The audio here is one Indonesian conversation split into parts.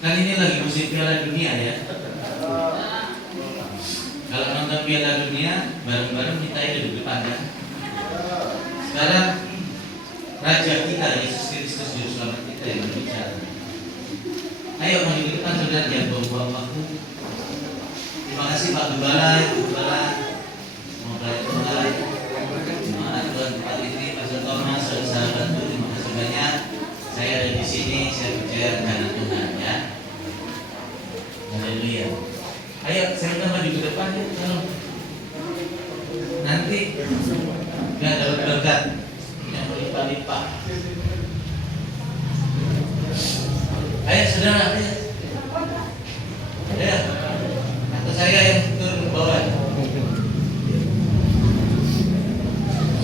Kan ini lagi musim Piala Dunia ya. Kalau nonton Piala Dunia bareng-bareng kita duduk depan kan. Sekarang Raja kita Yesus Kristus Juru Selamat kita yang berbicara. Ayo maju ke depan saudara, jangan buang-buang waktu. Terima kasih Pak Gembala, Ibu Gembala, Mempelai Tuhan, Tuhan tempat ini, Pastor Thomas, sahabat-sahabatku, terima kasih banyak. Saya ada di sini, saya percaya dengan Tuhan ya. Haleluya. Ayo, saya kita maju ke depan ya. Nanti nggak dapat berkat yang berlimpah-limpah. Ayo saudara, ayo. Ya, atau saya yang turun ke bawah.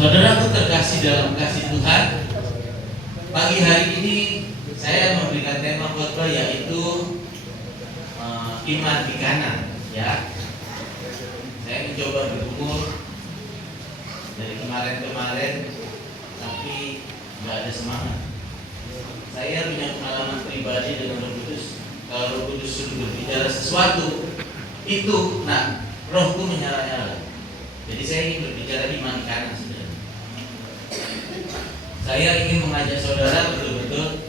Saudaraku terkasih dalam kasih Tuhan, pagi hari ini saya memberikan tema khotbah yaitu iman di kanan. Ya, saya mencoba berumur dari kemarin-kemarin, tapi nggak ada semangat. Saya punya pengalaman pribadi dengan Roh Kudus. Kalau Roh Kudus sudah berbicara sesuatu, itu, rohku menyala-nyala. Jadi saya ingin berbicara iman kanan, saudara. Saya ingin mengajak saudara betul-betul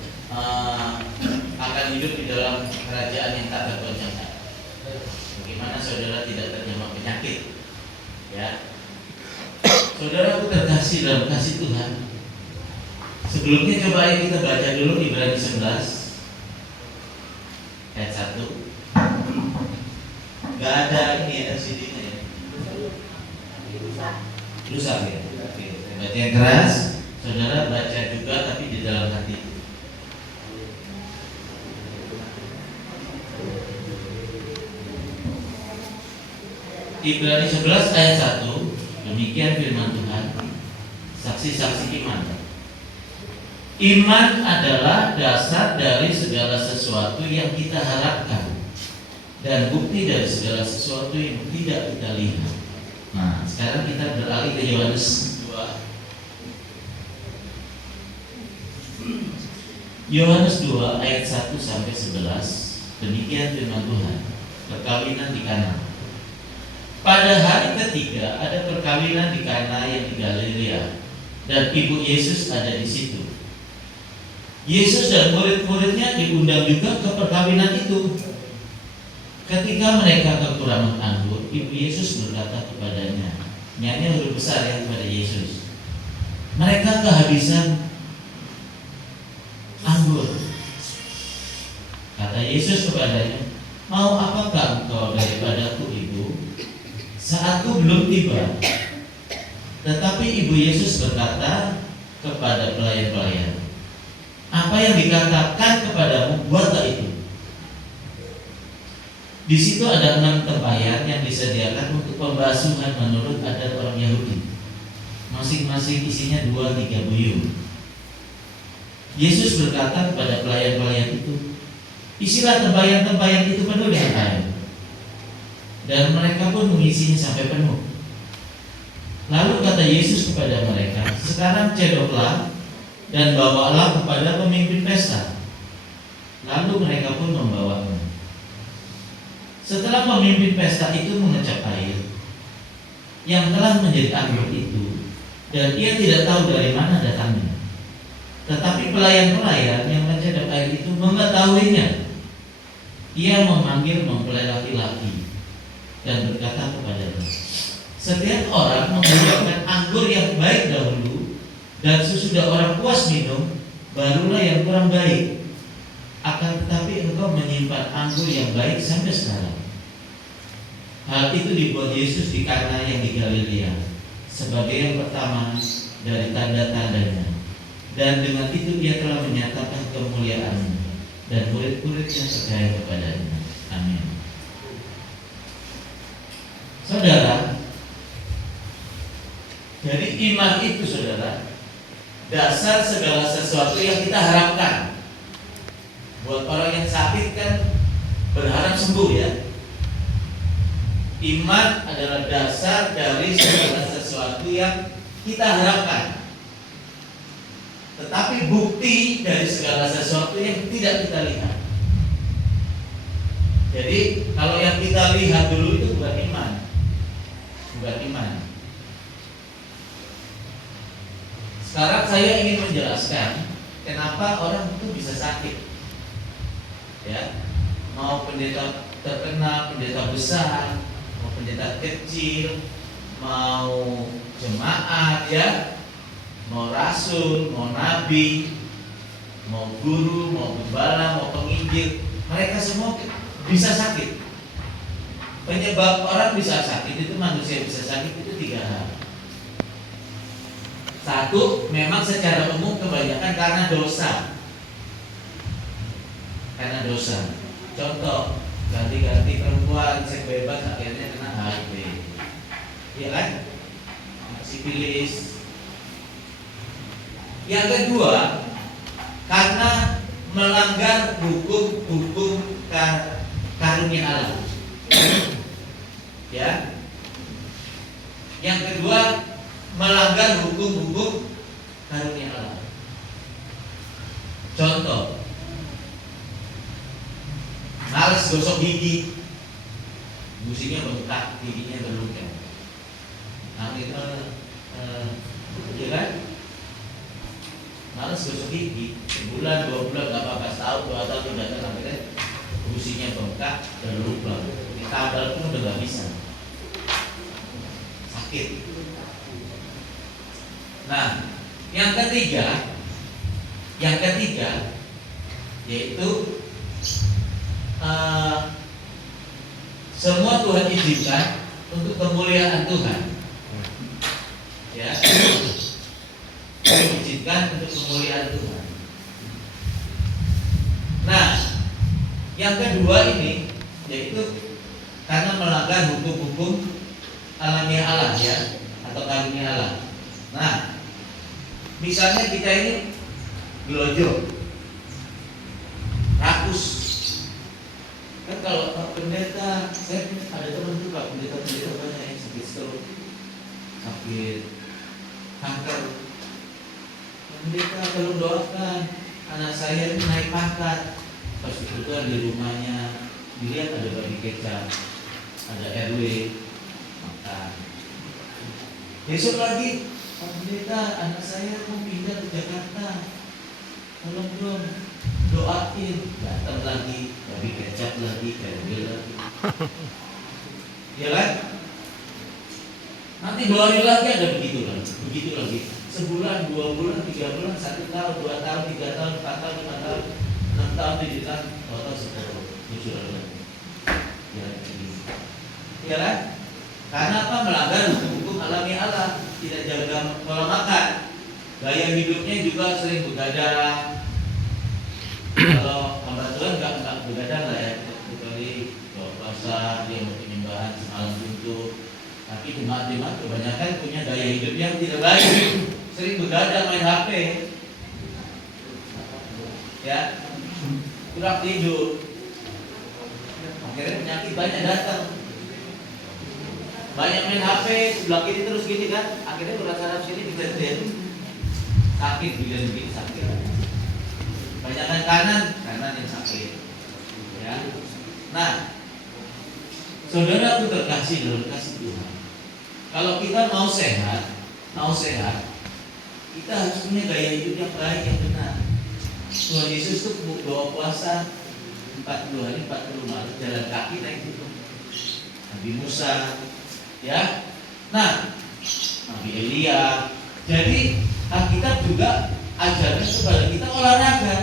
akan hidup di dalam kerajaan yang tak tergoncangkan. Bagaimana saudara tidak terjamah penyakit, ya. Saudaraku terkasih dalam kasih Tuhan. Sebelumnya coba ayo kita baca dulu Ibrani 11 ayat 1. Gak ada ini ya CD-nya ya. Rusak ya. Baca yang keras, saudara baca juga tapi di dalam hati. Ibrani 11 ayat 1. Demikian firman Tuhan. Saksi-saksi iman. Iman adalah dasar dari segala sesuatu yang kita harapkan dan bukti dari segala sesuatu yang tidak kita lihat. Nah, sekarang kita beralih ke Yohanes 2. Yohanes 2 ayat 1 sampai 11. Demikian firman Tuhan. Perkawinan di Kana. Pada hari ketiga ada perkawinan di Kana yang di Galilea, dan ibu Yesus ada di situ. Yesus dan murid-muridnya diundang juga ke perkawinan itu. Ketika mereka kekurangan anggur, ibu Yesus berkata kepadanya, nyanyi huruf besar ya kepada Yesus, mereka kehabisan anggur. Kata Yesus kepadanya, mau apakah engkau daripadaku ibu? Saatku belum tiba. Tetapi ibu Yesus berkata kepada pelayan-pelayan, apa yang dikatakan kepadamu, buatlah itu. Di situ ada 6 tempayan yang disediakan untuk pembasuhan menurut adat orang Yahudi. Masing-masing isinya 2-3 buyung. Yesus berkata kepada pelayan-pelayan itu, isilah tempayan-tempayan itu penuh dengan air. Dan mereka pun mengisinya sampai penuh. Lalu kata Yesus kepada mereka, sekarang cedoklah dan bawalah kepada pemimpin pesta. Lalu mereka pun membawanya. Setelah pemimpin pesta itu mengecap air yang telah menjadi anggur itu, dan ia tidak tahu dari mana datangnya. Tetapi pelayan-pelayan yang mencedok air itu mengetahuinya. Ia memanggil mempelai laki-laki dan berkata kepadanya, setiap orang menggunakan anggur yang baik dahulu, dan sesudah orang puas minum, barulah yang kurang baik. Akan tetapi engkau menyimpan anggur yang baik sampai sekarang. Hal itu dibuat Yesus di Kana yang di Galilea sebagai yang pertama dari tanda-tandanya. Dan dengan itu ia telah menyatakan kemuliaannya, dan murid-muridnya percaya kepadanya. Amin. Saudara, dari iman itu saudara, dasar segala sesuatu yang kita harapkan. Buat orang yang sakit kan berharap sembuh ya. Iman adalah dasar dari segala sesuatu yang kita harapkan. Tetapi bukti dari segala sesuatu yang tidak kita lihat. Jadi kalau yang kita lihat dulu itu bukan iman, bukan iman. Sekarang saya ingin menjelaskan kenapa orang itu bisa sakit. Ya, mau pendeta terkenal, pendeta besar, mau pendeta kecil, mau jemaat, ya, mau rasul, mau nabi, mau guru, mau gembala, mau penginjil, mereka semua bisa sakit. Penyebab orang bisa sakit itu, manusia bisa sakit itu 3 hal. Satu, memang secara umum kebanyakan karena dosa. Karena dosa. Contoh, ganti-ganti perempuan, seks bebas, akhirnya kena HIV. Iya kan? Sifilis. Yang kedua, karena melanggar hukum karunia Allah. Ya. Yang kedua, melanggar hukum karunia Allah. Contoh, males gosok gigi, gusinya bengkak, giginya berluka. Nah, itu ya kan? Males gosok gigi, sebulan, 2 bulan, gak apa-apa, setahun, 2 tahun, 3 tahun, sampai gusinya bengkak, berluka. Tabel pun udah gak bisa, sakit. Nah, yang ketiga yaitu semua Tuhan izinkan untuk kemuliaan Tuhan. Ya, izinkan untuk kemuliaan Tuhan. Nah, yang kedua ini yaitu karena melanggar hukum-hukum alamiah Allah, ya, atau karunia Allah. Nah, misalnya kita ini gelojo, rakus. Kan kalau pendeta, saya ada teman juga pendeta banyak yang sakit stroke, sakit kanker. Pendeta tolong doakan anak saya ini naik pangkat. Pas itu di rumahnya dilihat ada babi kecap, ada RW, makan. Besok lagi, Pak Pendeta, anak saya mau pindah ke Jakarta, tolong dong doain. Datang lagi, babi kecap lagi, RW lagi. Ya kan? Nanti doain lagi, ada begitu lagi. Sebulan, 2 bulan, 3 bulan, 1 tahun, 2 tahun, 3 tahun, 4 tahun, 5 tahun, 6 tahun, 7 tahun, 2 tahun, 10 tahun. Ya kan? Karena apa? Melanggar hukum alami Allah, tidak jaga pola makan. Gaya hidupnya juga sering begadang. Kalau hamba Tuhan nggak begadang lah ya, kecuali kalau puasa dia mau penyembahan semalam suntuk. Tapi jemaat-jemaat kebanyakan punya gaya hidup yang tidak baik, sering begadang, main HP, ya, kurang tidur. Akhirnya penyakit banyak datang. Banyak main HP, sebelah kiri terus gini kan, akhirnya berat saraf sini diketin, sakit, begini sakit. Banyakan kanan yang sakit. Ya. Nah, saudara aku terkasih dalam kasih Tuhan. Kalau kita mau sehat, kita harus punya gaya hidup yang baik, yang benar. Tuhan Yesus itu bawa puasa 40 hari 40 malam, jalan kaki naik gunung. Nabi Musa, ya. Nah, Nabi Elia. Jadi Alkitab juga ajarkan kepada kita olahraga.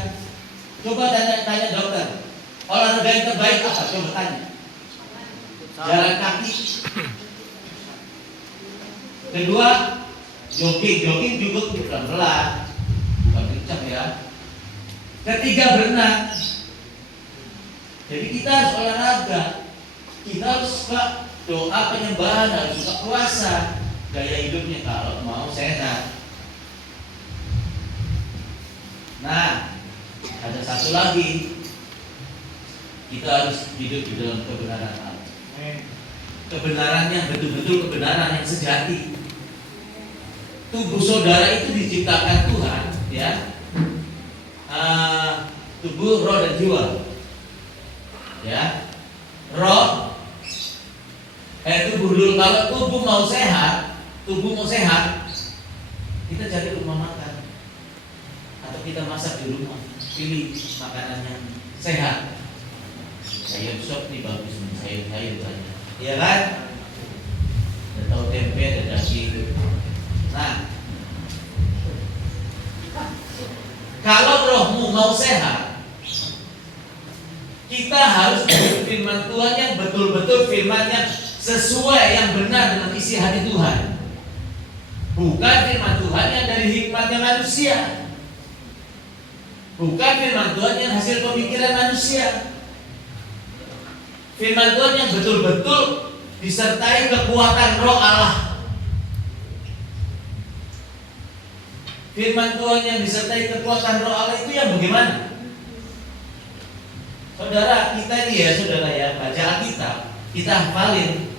Coba tanya dokter, olahraga yang terbaik apa? Coba tanya. Jalan kaki. Kedua, jogging juga pelan-pelan, bukan kencang ya. Ketiga, berenang. Jadi kita harus olahraga, kita harus suka doa penyembahan, harus suka puasa. Gaya hidupnya kalau mau sehat. Nah, ada satu lagi, kita harus hidup di dalam kebenaran Allah. Kebenaran yang betul-betul kebenaran yang sejati. Tubuh saudara itu diciptakan Tuhan, ya. Tubuh, roh dan jiwa, ya. roh, tubuh dulu. Kalau tubuh mau sehat, kita cari rumah makan atau kita masak di rumah. Pilih makanan yang sehat. Sayur sop nih bagus, sayur banyak, ya kan? Ada tahu tempe, ada daging. Nah, kalau rohmu mau sehat, kita harus firman Tuhan yang betul-betul firman yang sesuai, yang benar dengan isi hati Tuhan. Bukan firman Tuhan yang dari hikmatnya manusia. Bukan firman Tuhan yang hasil pemikiran manusia. Firman Tuhan yang betul-betul disertai kekuatan Roh Allah. Firman Tuhan yang disertai kekuatan Roh Allah itu yang bagaimana? Saudara, kita ini ya, saudara ya, baca Alkitab, kita hafalin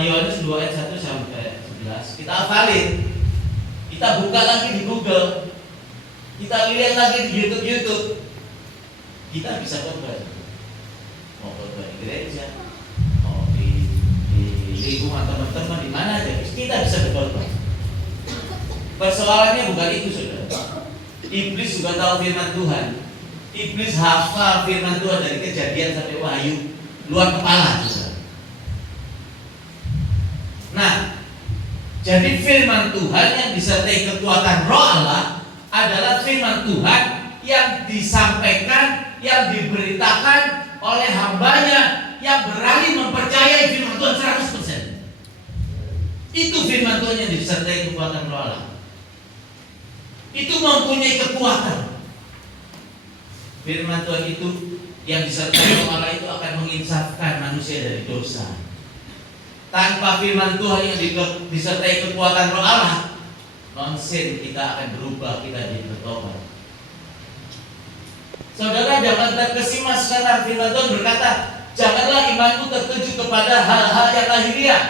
Yohanes 2 ayat 1 sampai 11. Kita hafalin. Kita buka lagi di Google. Kita lihat lagi di YouTube. Kita bisa khotbah. Mau khotbah di gereja, mau di lingkungan teman-teman, di mana aja kita bisa berkhotbah. Persoalannya bukan itu, saudara. Iblis juga tahu firman Tuhan. Iblis hafal firman Tuhan dari Kejadian sampai Wahyu, luar kepala, saudara. Nah, jadi firman Tuhan yang disertai kekuatan Roh Allah adalah firman Tuhan yang disampaikan, yang diberitakan oleh hambanya yang berani mempercayai firman Tuhan 100%. Itu firman Tuhan yang disertai kekuatan Roh Allah. Itu mempunyai kekuatan. Firman Tuhan itu yang disertai Roh Allah itu akan menginsafkan manusia dari dosa. Tanpa firman Tuhan yang disertai kekuatan Roh Allah, nonsen, kita akan berubah, kita jadi bertobat. Saudara, jangan terkesima sekarang. Firman Tuhan berkata, janganlah imanmu tertuju kepada hal-hal yang lahiriah.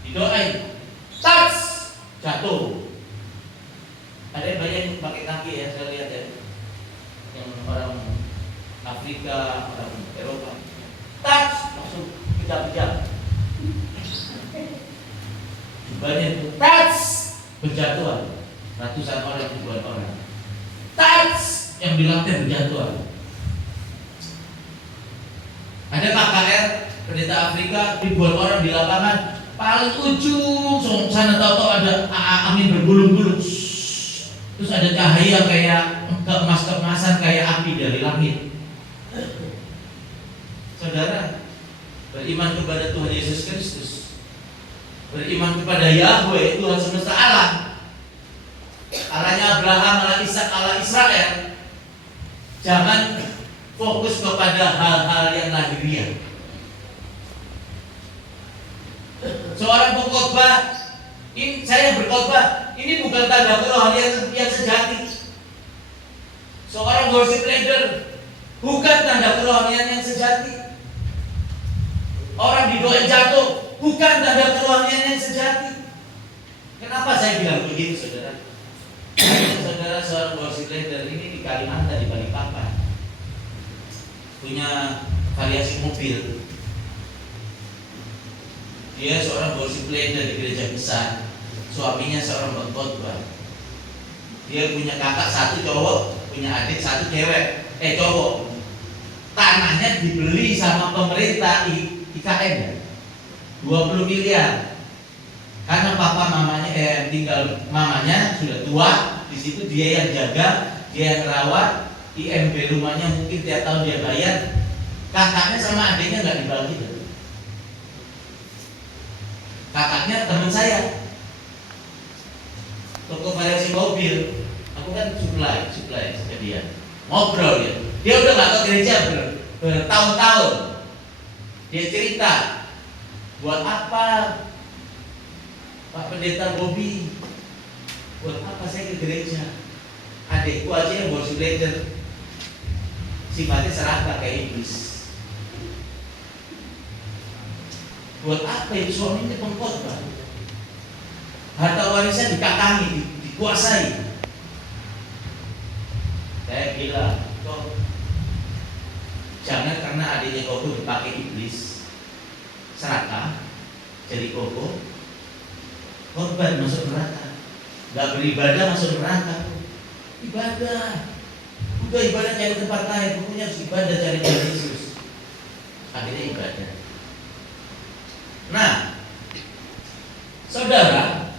Didoain, touch, jatuh. Ada yang banyak yang pakai kaki ya, saya lihat ya, yang orang Afrika, orang Eropa, touch, langsung pijak-pijak. Banyak itu touch, berjatuhan. Ratusan orang, ribuan orang. Touch, yang di lantai berjatuhan. Ada KKR, pendeta Afrika, ribuan orang di lapangan, paling ujung sana tahu-tahu ada angin bergulung-gulung. Terus ada cahaya kayak keemas-kemasan kayak api dari langit. Saudara, beriman kepada Tuhan Yesus Kristus, beriman kepada Yahweh, Tuhan semesta alam, Allahnya Abraham, Allah Ishak, Allah Israel. Jangan fokus kepada hal-hal yang lahiriah. Seorang pengkhotbah, ini saya berkhotbah, ini bukan tanda kerohanian yang sejati. Seorang worship leader bukan tanda kerohanian yang sejati. Orang didoain jatuh bukan tanda kerohanian yang sejati. Kenapa saya bilang begitu, saudara? Saudara, seorang worship leader ini di Kalimantan, di Balikpapan, punya variasi mobil. Dia seorang worship leader di gereja besar. Suaminya seorang pengkhotbah. Dia punya kakak satu cowok, punya adik satu cewek, cowok. Tanahnya dibeli sama pemerintah IKN ya, 20 miliar. Karena papa mamanya tinggal, mamanya sudah tua, di situ dia yang jaga, dia yang rawat. IMB rumahnya mungkin tiap tahun dia bayar. Kakaknya sama adiknya nggak dibagi. Kakaknya teman saya, toko variasi mobil. Aku kan supply ke dia. Ngobrol ya. Dia udah nggak ke gereja bertahun-tahun. Dia cerita, buat apa Pak Pendeta Bobby? Buat apa saya ke gereja? Adikku aja yang worship leader, sifatnya serakah kayak iblis. Buat apa itu suaminya pengkhotbah? Harta warisan dikatangi, dikuasai. Saya bilang, kok Jangan karena adiknya Koko dipakai iblis, serakah, jadi Koko, korban masuk neraka. Gak beribadah masuk neraka. Ibadah, udah ibadah cari tempat lain, pokoknya harus ibadah cari Yesus. Akhirnya ibadah. Nah, saudara,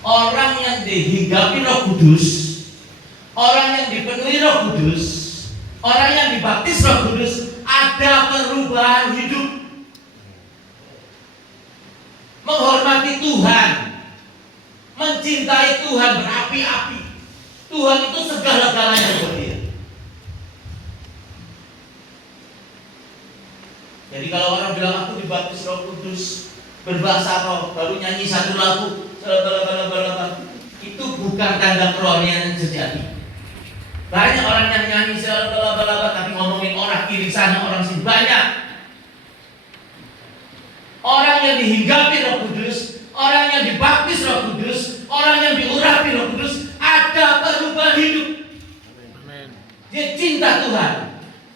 orang yang dihinggapi Roh Kudus, orang yang dipenuhi Roh Kudus, orang yang dibaptis Roh Kudus, ada perubahan hidup. Menghormati Tuhan, mencintai Tuhan berapi-api. Tuhan itu segala-galanya buat dia. Jadi kalau orang bilang aku dibaptis Roh Kudus, berbahasa roh, baru nyanyi satu lagu, itu bukan tanda kerohanian yang sejati. Banyak orang yang nyanyi tapi ngomongin orang kiri sana, orang sini, banyak. Orang yang dihinggapi Roh Kudus, orang yang dibaptis Roh Kudus, orang yang diurapi Roh Kudus, ada perubahan hidup. Dia cinta Tuhan,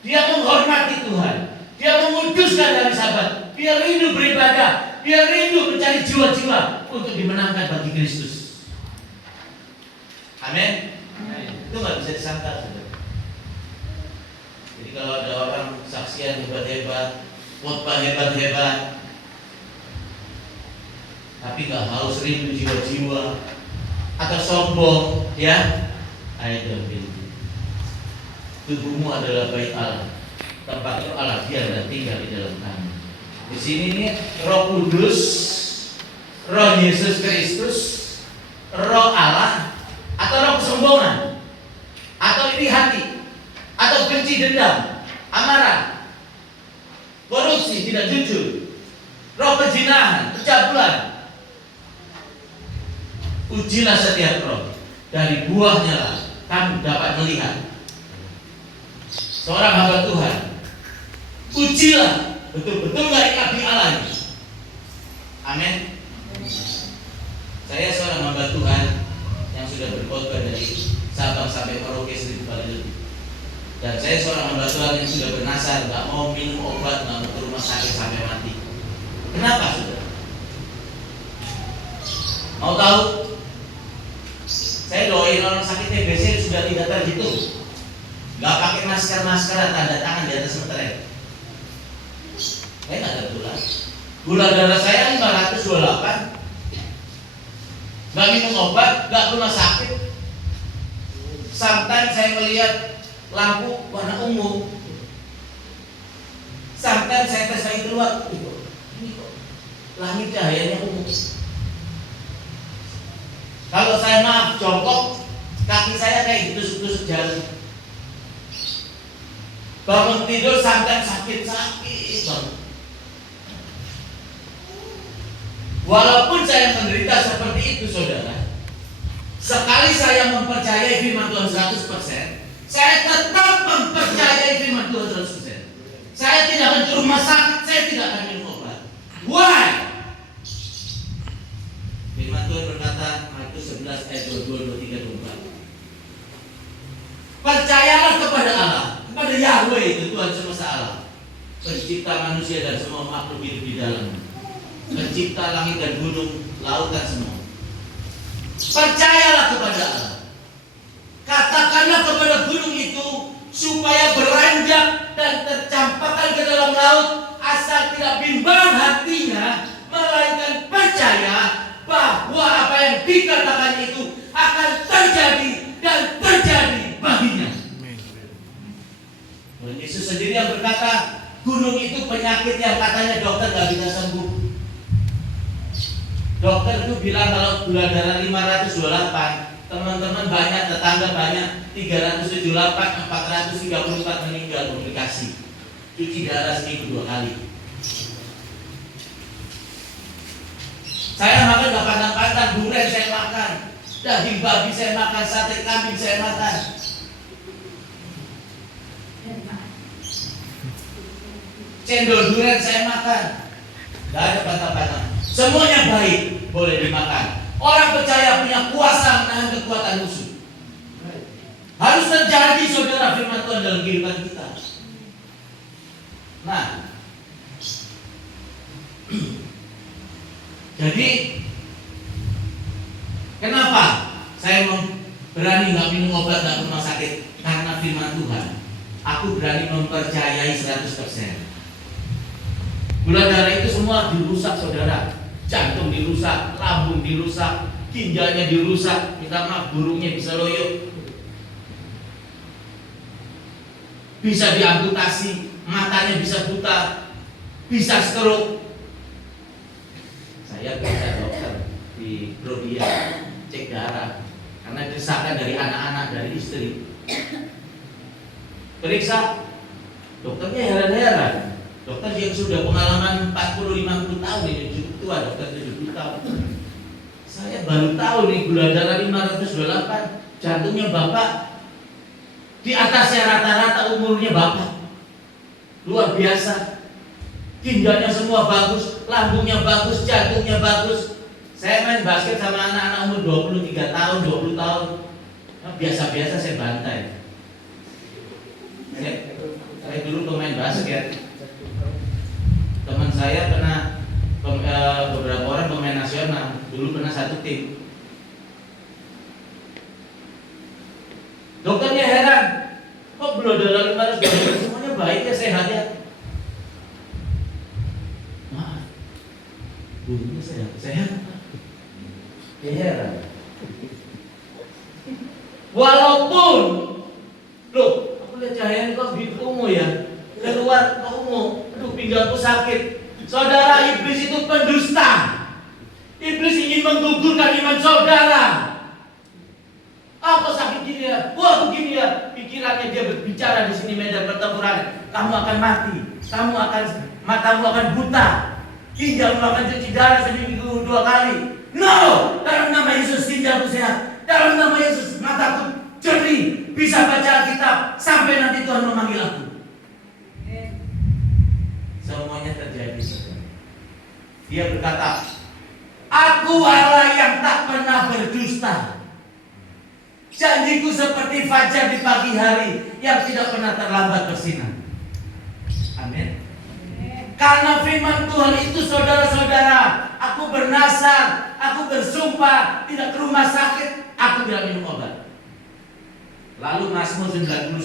dia menghormati Tuhan, dia menguduskan hari Sabat, dia rindu beribadah, dia rindu mencari jiwa-jiwa untuk dimenangkan bagi Kristus. Amin. Itu nggak bisa disangkal. Jadi kalau ada orang saksian hebat-hebat, khotbah hebat-hebat, tapi nggak haus rindu jiwa-jiwa atau sombong, ya, I don't believe. Tubuhmu adalah bait Allah, tempat Roh Allah dia dan tinggal di dalam kamu. Di sini nih Roh Kudus, Roh Yesus Kristus, Roh Allah, atau roh kesombongan, atau iri hati, atau benci, dendam, amarah, korupsi, tidak jujur, roh pezinahan, pencabulan. Ujilah setiap roh, dari buahnya lah kamu dapat melihat. Seorang hamba Tuhan, ujilah betul-betul gak nabi Allah ini. Amin. Saya seorang hamba Tuhan yang sudah berkhotbah dari Sabang sampai Merauke 1000 kali lebih. Dan saya seorang hamba Tuhan yang sudah bernasar, gak mau minum obat, gak mau ke rumah sakit sampai mati. Kenapa saudara? Mau tahu? Saya doain orang sakit TBC sudah tidak terhitung, gak pakai masker, tanda tangan di atas meterai. Saya gak tertular. Gula darah saya 528, gak minum obat, gak rumah sakit. Sometimes saya melihat lampu warna ungu, sometimes saya tes lagi keluar, ini kok langit cahayanya ungu. Kalau saya maaf jongkok, kaki saya kayak ditusuk-tusuk jalan. Bangun tidur sampai sakit-sakit banget. Walaupun saya menderita seperti itu saudara, sekali saya mempercayai firman Tuhan 100%, saya tetap mempercayai firman Tuhan 100%. Saya tidak akan ke rumah sakit, saya tidak akan minum obat. Why? Firman Tuhan berkata, Matius 11 ayat 22, 23, 24. Percayalah kepada Allah, kepada Yahweh itu Tuhan semesta Allah, pencipta manusia dan semua makhluk hidup di dalamnya, pencipta langit dan gunung, lautan semua. Percayalah kepada Allah. Katakanlah kepada gunung itu supaya beranjak dan tercampakkan ke dalam laut, asal tidak bimbang hatinya, melainkan percaya bahwa apa yang dikatakan itu akan terjadi dan terjadi baginya. Dan Yesus sendiri yang berkata, gunung itu penyakit yang katanya dokter gak bisa sembuh. Dokter itu bilang kalau gula darah 528, teman-teman banyak, tetangga banyak, 378, 434 meninggal komplikasi. Cuci darah seminggu 2 kali. Saya makan gak pandang-pandang, durian saya makan, daging babi saya makan, sate kambing saya makan. Cendol durian saya makan, gak ada pandang-pandang. Semuanya baik, boleh dimakan. Orang percaya punya kuasa menahan kekuatan musuh. Harus terjadi saudara firman Tuhan dalam kehidupan kita. Nah, jadi kenapa saya berani nggak minum obat nggak ke rumah sakit? Karena firman Tuhan. Aku berani mempercayai 100%. Gula darah itu semua dirusak, saudara. Jantung dirusak, lambung dirusak, ginjalnya dirusak, minta maaf, burungnya bisa loyo, bisa diamputasi, matanya bisa buta, bisa stroke. Saya bisa dokter di Prodia cek darah karena desakan dari anak-anak, dari istri. Periksa, dokternya heran-heran. Dokter yang sudah pengalaman 40-50 tahun ini, cukup tua, dokter 70 tahun. Saya baru tahu nih gula darah 528, jantungnya Bapak di atasnya rata-rata umurnya Bapak. Luar biasa. Ginjalnya semua bagus, lambungnya bagus, jantungnya bagus. Saya main basket sama anak-anak umur 23 tahun, 20 tahun. Nah, biasa-biasa saya bantai. Saya dulu pemain basket. Teman saya pernah beberapa orang pemain nasional, dulu pernah satu tim. Dokternya heran, kok gula darah 500 semuanya baik ya, sehat ya? Maaf, gurunya sehat. Dia heran. Walaupun, loh, aku lihat cahayanya kok ungu ya, keluar ke ungu. Aduh, pinggangku sakit. Saudara, iblis itu pendusta. Iblis ingin menggugurkan iman saudara. Apa sakit gini ya? Wah, begini ya. Pikirannya dia berbicara di sini medan pertempuran. Kamu akan mati. Matamu akan buta. Ginjalmu akan cuci darah seminggu 2 kali. No! Dalam nama Yesus ginjalku sehat. Dalam nama Yesus mataku jernih. Bisa baca Alkitab sampai nanti Tuhan memanggil aku. Semuanya terjadi. Dia berkata, aku Allah yang tak pernah berdusta. Janjiku seperti fajar di pagi hari yang tidak pernah terlambat bersinar. Amin. Karena firman Tuhan itu, saudara-saudara, aku bernasar, aku bersumpah tidak ke rumah sakit, aku tidak minum obat. Lalu Mazmur 91.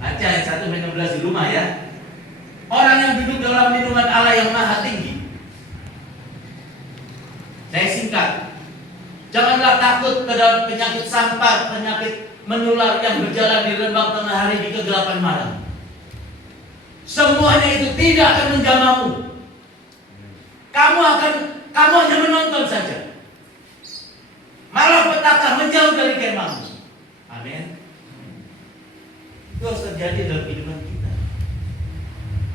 Baca ayat 1-16 di rumah ya. Orang yang duduk dalam minuman Allah yang maha tinggi. Saya singkat. Janganlah takut terhadap penyakit sampar, penyakit menular yang berjalan di rembang tengah hari di kegelapan malam. Semuanya itu tidak akan menjamamu. Kamu hanya menonton saja. Malah petaka menjauh dari kemahmu. Amin. Itu harus terjadi dalam kehidupan kita.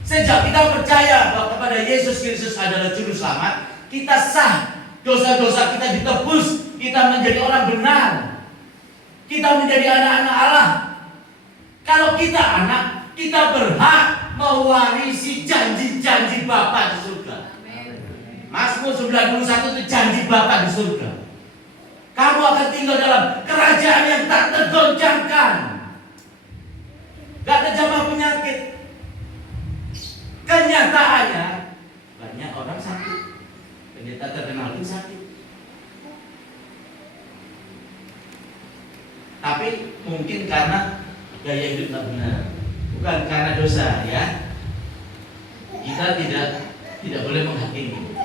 Sejak kita percaya bahwa kepada Yesus Kristus adalah juru selamat, kita sah, dosa-dosa kita ditebus, kita menjadi orang benar, kita menjadi anak-anak Allah. Kalau kita anak, kita berhak mewarisi janji-janji Bapa di surga. Mazmur 91 itu janji Bapa di surga. Kamu akan tinggal dalam kerajaan yang tak tergoncangkan, gak terjamah penyakit. Kenyataannya banyak orang sakit, pendeta terkenal pun sakit. Tapi mungkin karena gaya hidup tak benar, bukan karena dosa ya. Kita tidak boleh menghakimi.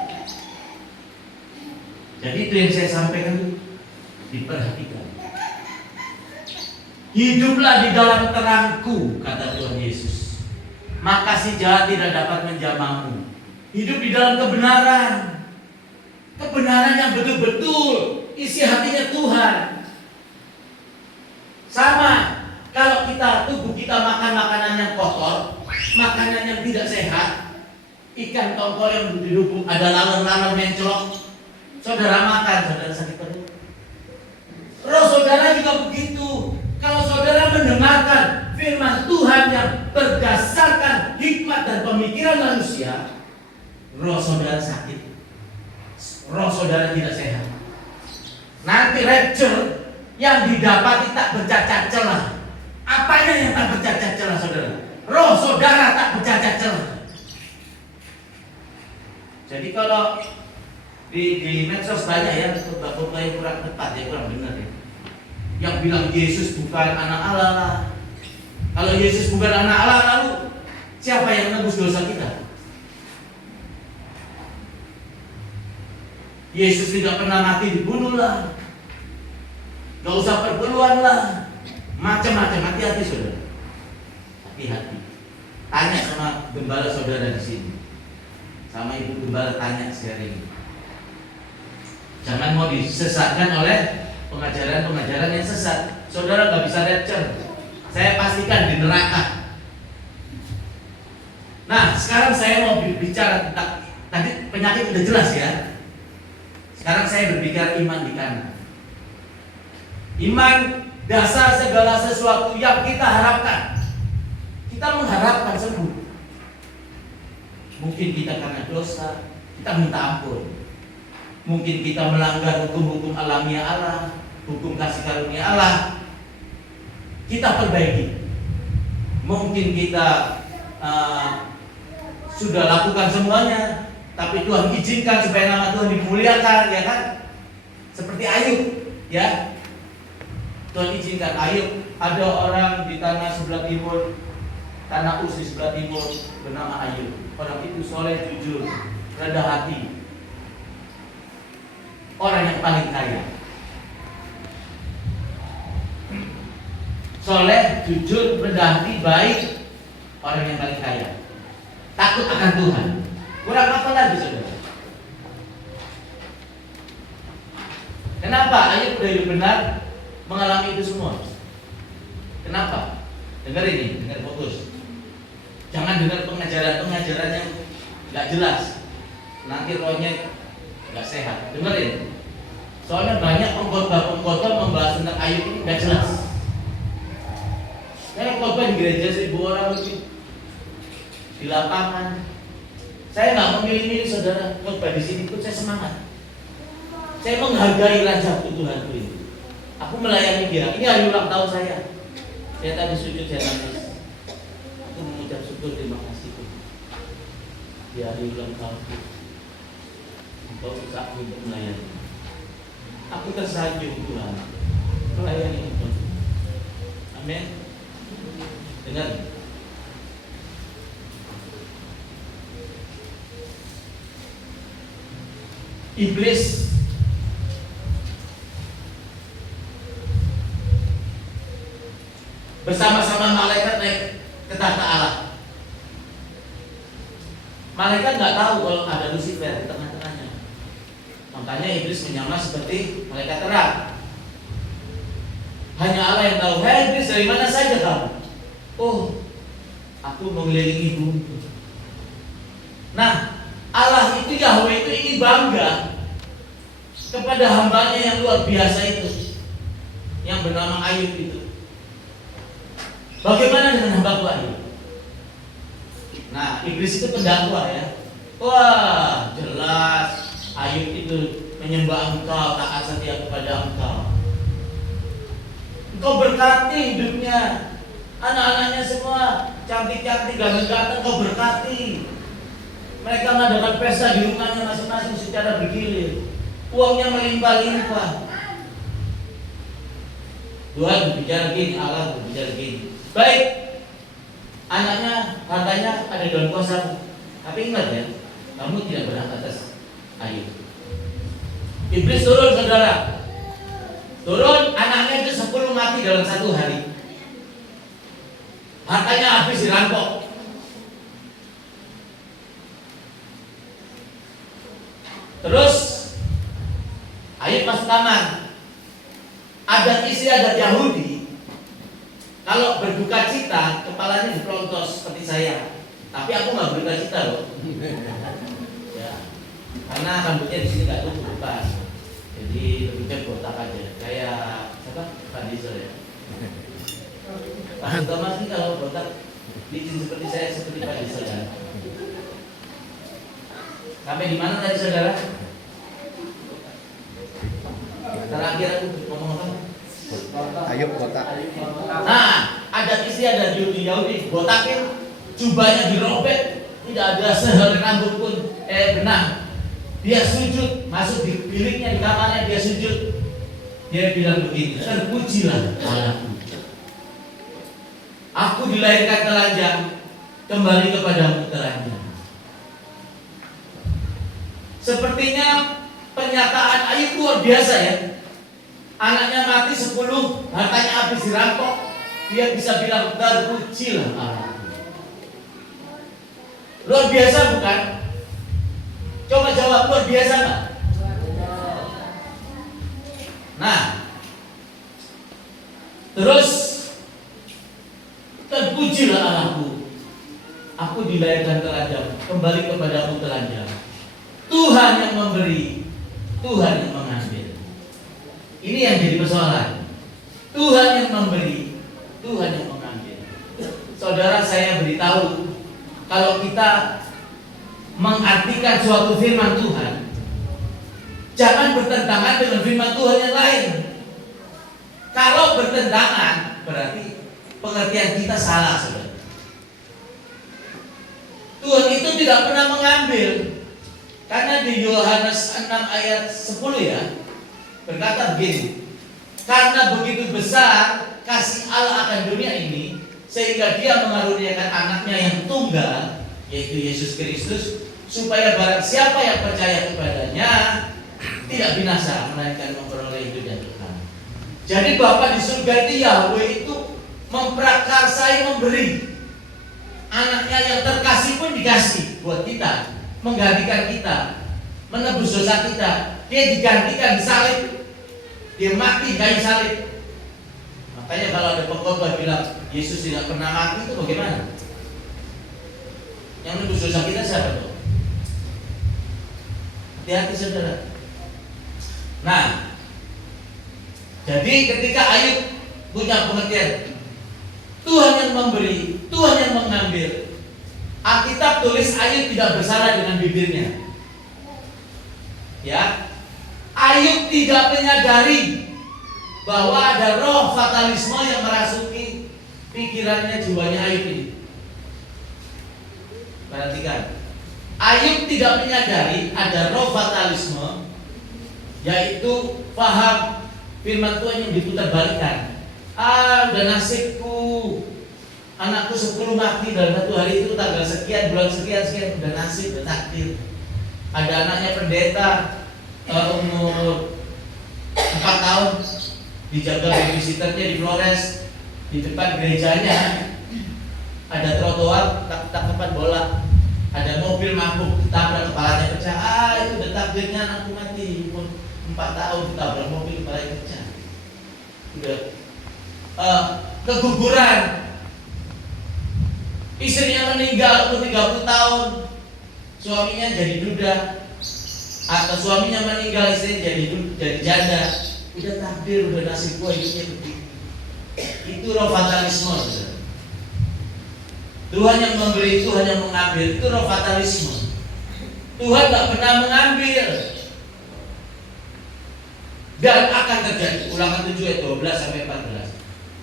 Jadi itu yang saya sampaikan itu, diperhatikan. Hiduplah di dalam terangku, kata Tuhan Yesus. Maka si jahat tidak dapat menjamahmu. Hidup di dalam kebenaran. Kebenaran yang betul-betul isi hatinya Tuhan. Sama, kalau tubuh kita makan makanan yang kotor, makanan yang tidak sehat, ikan tongkol yang dirubuk, ada laler-laler mencolok, saudara makan, saudara sakit perut. Roh saudara juga begitu. Kalau saudara mendengarkan firman Tuhan yang berdasarkan hikmat dan pemikiran manusia, roh saudara sakit, roh saudara tidak sehat. Nanti rapture yang didapati tak bercacat celah. Apanya yang tak bercacat celah, saudara? Roh saudara kalau di medsos banyak ya khotbah yang kurang tepat ya, kurang benar ya. Yang bilang Yesus bukan anak Allah lah. Kalau Yesus bukan anak Allah, lalu siapa yang menebus dosa kita? Yesus tidak pernah mati dibunuh lah. Gak usah perpuluhan lah. Macam-macam, hati-hati saudara. Hati-hati. Tanya sama gembala saudara di sini. Sama ibu gembala tanya sekali ini. Jangan mau disesatkan oleh pengajaran-pengajaran yang sesat. Saudara gak bisa rapture. Saya pastikan di neraka. Nah, sekarang saya mau bicara tentang, tadi penyakit udah jelas ya. Sekarang saya berbicara iman di kanan. Iman dasar segala sesuatu yang kita harapkan. Kita mengharapkan sembuh. Mungkin kita karena dosa, kita minta ampun. Mungkin kita melanggar hukum-hukum alamiah Allah, hukum kasih karunia Allah, kita perbaiki. Mungkin kita sudah lakukan semuanya, tapi Tuhan izinkan supaya nama Tuhan dimuliakan, ya kan? Seperti Ayub, ya. Tuhan izinkan Ayub, ada orang di tanah sebelah timur, tanah Uz di sebelah timur bernama Ayub. Orang itu soleh, jujur, rendah hati, orang yang paling kaya. Soleh, jujur, rendah hati, baik, orang yang paling kaya. Takut akan Tuhan. Kurang apa lagi saudara? Kenapa Ayub udah hidup benar mengalami itu semua? Kenapa? Dengar ini, dengar fokus. Jangan dengar pengajaran-pengajaran yang nggak jelas. Nanti rohnya nggak sehat. Dengerin. Soalnya banyak pengkhotbah membahas tentang Ayub ini nggak jelas. Saya khotbah di gereja 1000 orang di lapangan. Saya nggak memilih-milih saudara, khotbah di sini pun saya semangat. Saya menghargai raja Tuhan ini. Aku melayani dia. Ini hari ulang tahun saya. Saya tadi sujud, saya nangis. Aku mengucap syukur, terima kasih Tuhan. Di hari ulang tahun Engkau usaha untuk melayani. Aku tersanjung Tuhan melayani Engkau. Amin. Dengar. Iblis bersama-sama malaikat naik ke tahta Allah. Malaikat nggak tahu kalau ada Lucifer di tengah-tengahnya. Makanya iblis menyamar seperti malaikat terang. Hanya Allah yang tahu. Hei iblis, dari mana saja kamu? Oh, aku mengelilingi bumi. Nah, Allah itu, Yahweh itu ingin bangga kepada hambanya yang luar biasa itu, yang bernama Ayub itu. Bagaimana dengan hambaku Ayub? Nah, iblis itu pendakwa ya. Wah, jelas Ayub itu menyembah Engkau, taat setia kepada Engkau. Engkau berkati hidupnya, anak-anaknya semua cantik-cantik, ganteng-ganteng, Engkau berkati. Mereka mengadakan pesta di rumahnya masing-masing secara bergilir. Uangnya melimpah-limpah. Tuhan berbicara gini, Allah berbicara gini. Baik, anaknya, hartanya ada dalam kuasamu. Tapi ingat ya, kamu tidak berhak atas Ayub. Iblis turun saudara. Turun, anaknya itu 10 mati dalam 1 hari. Hartanya habis dirampok. Terus Ayub masuk kamar. Adat istiadat Yahudi, kalau berduka cita kepalanya dipelontos seperti saya. Tapi aku nggak berduka cita loh. Ya, karena rambutnya di sini nggak tumbuh pas. Jadi lebih botak aja. Kayak apa? Pak Diesel ya. Pak Thomas ini kalau botak licin seperti saya, seperti Pak Diesel ya. Sampai di mana tadi saudara? Terakhir aku ngomong apa? Ayub botak. Nah, ada istiadat Yahudi, botakin, jubahnya dirobek, tidak ada sehelai rambut pun benang. Dia sujud, masuk di biliknya, di kamarnya dia sujud. Dia bilang begini, terpujilah Allahku. Aku dilahirkan telanjang, kembali kepadamu telanjang. Sepertinya pernyataan Ayub luar biasa ya. Anaknya mati 10, hartanya habis dirampok. Dia bisa bilang terpujilah Allahku. Luar biasa bukan? Coba jawab, luar biasa nggak? Nah, terus terpujilah Allahku. Aku dilahirkan telanjang, kembali kepadamu telanjang. Tuhan yang memberi, Tuhan yang mengambil. Ini yang jadi persoalan. Tuhan yang memberi, Tuhan yang mengambil. Saudara, saya beritahu, kalau kita mengartikan suatu firman Tuhan, jangan bertentangan dengan firman Tuhan yang lain. Kalau bertentangan, berarti pengertian kita salah, saudara. Tuhan itu tidak pernah mengambil. Karena di Yohanes 6 ayat 10 ya, berkata begini, karena begitu besar kasih Allah akan dunia ini, sehingga dia mengaruniakan anaknya yang tunggal, yaitu Yesus Kristus, supaya barang siapa yang percaya kepadanya tidak binasa, melainkan memperoleh hidup yang kekal. Jadi Bapa di surga itu, Yahweh itu memprakarsai, memberi. Anaknya yang terkasih pun dikasih buat kita, menggantikan kita, menebus dosa kita. Dia digantikan di salib, dia mati di kayu salib. Makanya kalau ada pengkhotbah bilang Yesus tidak pernah mati, itu bagaimana? Yang menebus dosa kita siapa tuh? Hati-hati saudara. Nah, jadi ketika Ayub punya pengertian Tuhan yang memberi, Tuhan yang mengambil, Alkitab tulis Ayub tidak bersalah dengan bibirnya. Ya, Ayub tidak menyadari bahwa ada roh fatalisme yang merasuki pikirannya, jiwanya Ayub ini. Perhatikan, Ayub tidak menyadari ada roh fatalisme, yaitu paham firman Tuhan yang diputarbalikkan. Udah nasibku, anakku 10 mati dalam satu hari itu, tanggal sekian, bulan sekian, udah nasib, udah takdir. Ada anaknya pendeta umur 4 tahun, dijaga babysitternya di Flores, di depan gerejanya ada trotoar, tak-takan bola, ada mobil mabuk, ditabrak, kepalanya pecah. Itu udah takdirnya anakku mati, umur 4 tahun, ditabrak mobil, kepalanya pecah. Udah keguguran, istrinya meninggal umur 30 tahun, suaminya jadi duda, atau suaminya meninggal, istrinya jadi janda. Udah takdir, udah nasib gua hidupnya begitu. Itu roh fatalisme. Tuhan yang memberi, Tuhan yang mengambil, itu roh fatalisme. Tuhan gak pernah mengambil. Dan akan terjadi, Ulangan 7 ayat 12 sampai 14.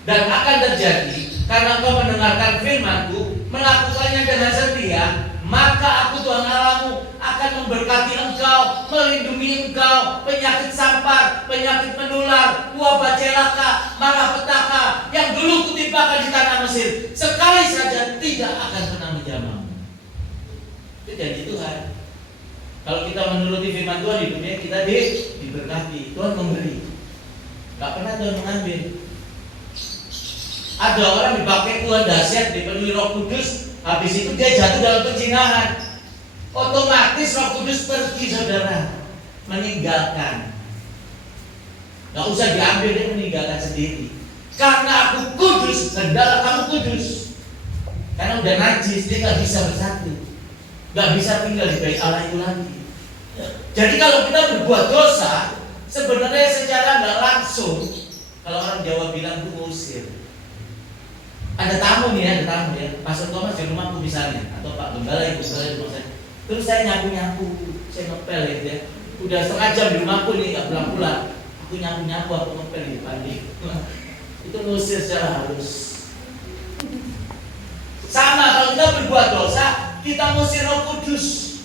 Dan akan terjadi karena engkau mendengarkan firman-Ku, melakukannya dengan setia, maka Aku Tuhan Allahmu akan memberkati engkau, melindungi engkau, penyakit sampar, penyakit menular, wabah celaka, malapetaka yang dulu kutimpakan di tanah Mesir, sekali saja tidak akan pernah menjamahmu. Itu janji Tuhan. Kalau kita menuruti firman Tuhan, di dunia kita diberkati. Tuhan memberi, gak pernah Tuhan mengambil. Ada orang dipakai Tuhan dahsyat, dipenuhi Roh Kudus, habis itu dia jatuh dalam perzinahan. Otomatis Roh Kudus pergi, saudara, meninggalkan. Gak usah diambil, dia meninggalkan sendiri. Karena Aku kudus, hendaklah kamu kudus. Karena udah najis, dia gak bisa bersatu, gak bisa tinggal di bait Allah itu lagi. Jadi kalau kita berbuat dosa, sebenarnya secara gak langsung, kalau orang Jawa bilang itu ngusir. Ada tamu nih, Pastor Thomas di rumahku misalnya, atau Pak Gembala, Ibu Gembala di rumah saya. Terus saya nyapu-nyapu, saya ngepel gitu ya. Udah setengah jam di rumahku nih, gak pulang-pulang. Aku nyapu-nyapu, aku ngepel di depan dia. Itu ngusir secara halus. Sama kalau kita berbuat dosa, kita ngusir Roh Kudus.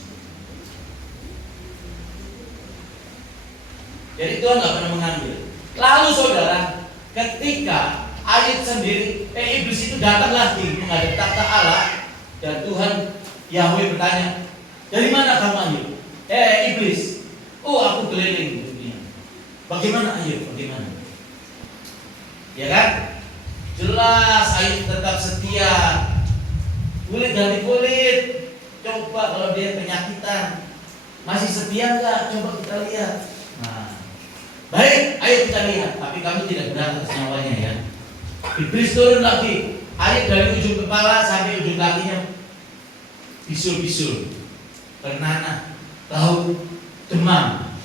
Jadi Tuhan nggak pernah mengambil. Lalu saudara, ketika ayat sendiri, iblis itu datang lagi menghadap takhta Allah, dan Tuhan Yahweh bertanya, dari mana kamu Ayub? Iblis, oh aku keliling di dunia. Bagaimana Ayub? Bagaimana? Ya kan? Jelas Ayub tetap setia. Kulit ganti kulit. Coba kalau dia penyakitan, masih setia nggak? Coba kita lihat. Nah, baik, ayo kita lihat. Tapi kami tidak benar atas nyawanya ya. Iblis turun lagi. Ayub dari ujung kepala sampai ujung kakinya bisul-bisul, bernanah, tahu, demam,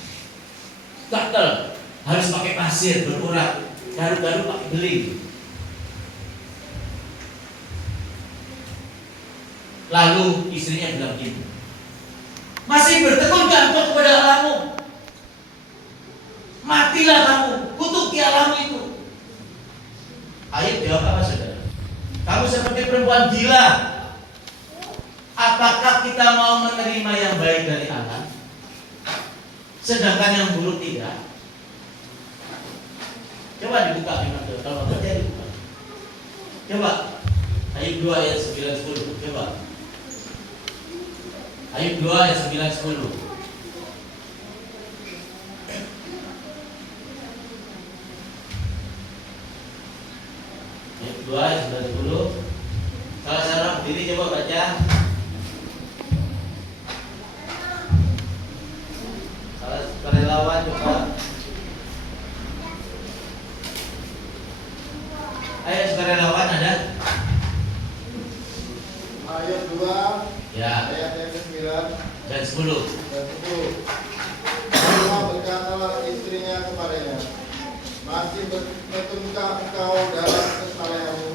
gatal, harus pakai pasir berurat, garu-garu pakai beling. Lalu istrinya bilang gini, masih bertekunkah engkau kepada Allahmu? Matilah kamu, kutuki Allahmu itu. Ayub jawab apa saudara? Kamu seperti perempuan gila. Apakah kita mau menerima yang baik dari Allah, sedangkan yang buruk tidak? Coba dibuka firman Tuhan. Kalau nggak percaya dibuka. Coba Ayub 2 ayat 9-10. Coba Ayub 2 ayat 9-10. Ayub 2 ayat 9-10. Salah seorang berdiri, coba baca. Salah relawan coba. Ayo sukarelawan ada? Ayat 2 Ya. ayat yang ke-9 Dan 10. dan 10. Semua berkatalah istrinya kepadanya, masih bertengkar engkau dalam kesalehanmu,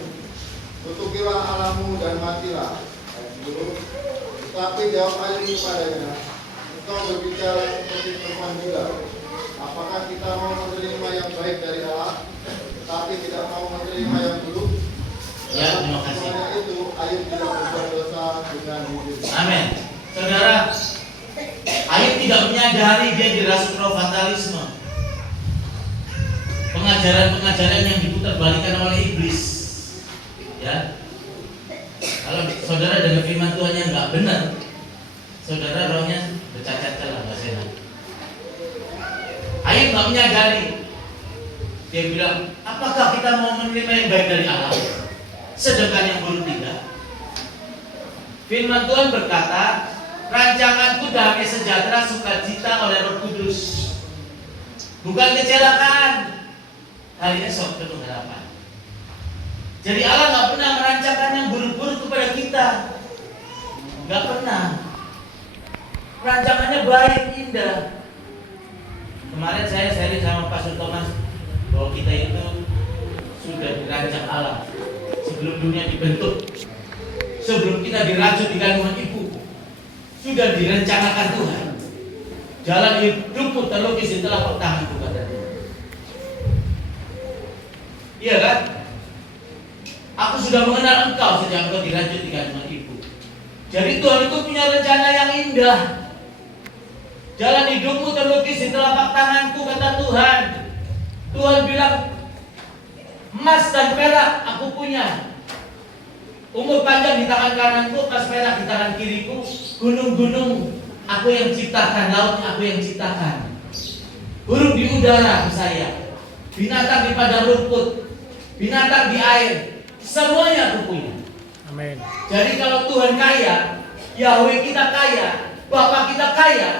kutukilah Allahmu dan matilah. Ayat 10. Tetapi jawab Ayub kepadanya, engkau berbicara seperti perempuan gila. Apakah kita mau menerima yang baik dari Allah, tapi tidak mau menerima yang buruk? Ya, terima kasih. Semuanya itu Ayub tidak berbuat dosa dengan jujur. Amin. Saudara, Ayub tidak menyadari dia dirasuk roh fatalisme. Pengajaran-pengajaran yang diputarbalikkan oleh iblis. Ya. Kalau saudara dengan firman Tuhan yang nggak benar, saudara rohnya bercacat celah, nggak sehat. Ayub nggak menyadari. Dia bilang, apakah kita mau menerima yang baik dari Allah, sedangkan yang buruk tidak? Firman Tuhan berkata, rancanganku damai sejahtera sukacita oleh Roh Kudus, bukan kecelakaan. Hari esok penuh harapan. Jadi Allah nggak pernah merancangkan yang buruk-buruk kepada kita, nggak pernah. Rancangannya baik, indah. Kemarin saya sharing sama Pastor Thomas bahwa kita itu sudah dirancang Allah sebelum dunia dibentuk, sebelum kita dirajut di kandungan ibu, sudah direncanakan Tuhan. Jalan hidupmu terlukis di telapak tanganku, kata Dia. Iya kan? Aku sudah mengenal engkau sejak engkau dirajut di kandungan ibu. Jadi Tuhan itu punya rencana yang indah. Jalan hidupmu terlukis di telapak tanganku, kata Tuhan. Tuhan bilang, emas dan perak aku punya, umur panjang di tangan kananku, emas perak di tangan kiriku, gunung-gunung aku yang ciptakan, laut aku yang ciptakan, burung di udara saya, binatang di padang rumput, binatang di air, semuanya aku punya. Amin. Jadi kalau Tuhan kaya, Yahweh kita kaya, Bapa kita kaya,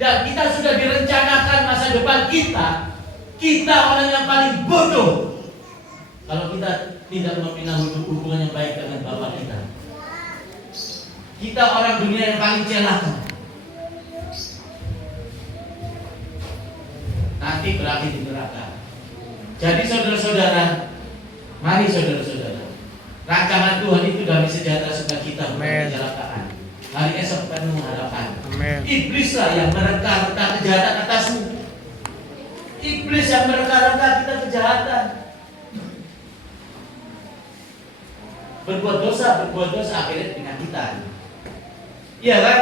dan kita sudah direncanakan masa depan kita, kita orang yang paling bodoh kalau kita tidak membina hubungan yang baik dengan Bapa kita. Kita orang dunia yang paling celaka. Nanti berakhir di neraka. Jadi saudara-saudara, mari saudara-saudara, rancangan Tuhan itu damai sejahtera sukacita, bukan kecelakaan. Hari esok penuh harapan. Amin. Iblislah yang mereka-reka kejahatan atasmu. Iblis yang mereka-reka kita kejahatan. Berbuat dosa akhirnya penyakitan. Iya kan?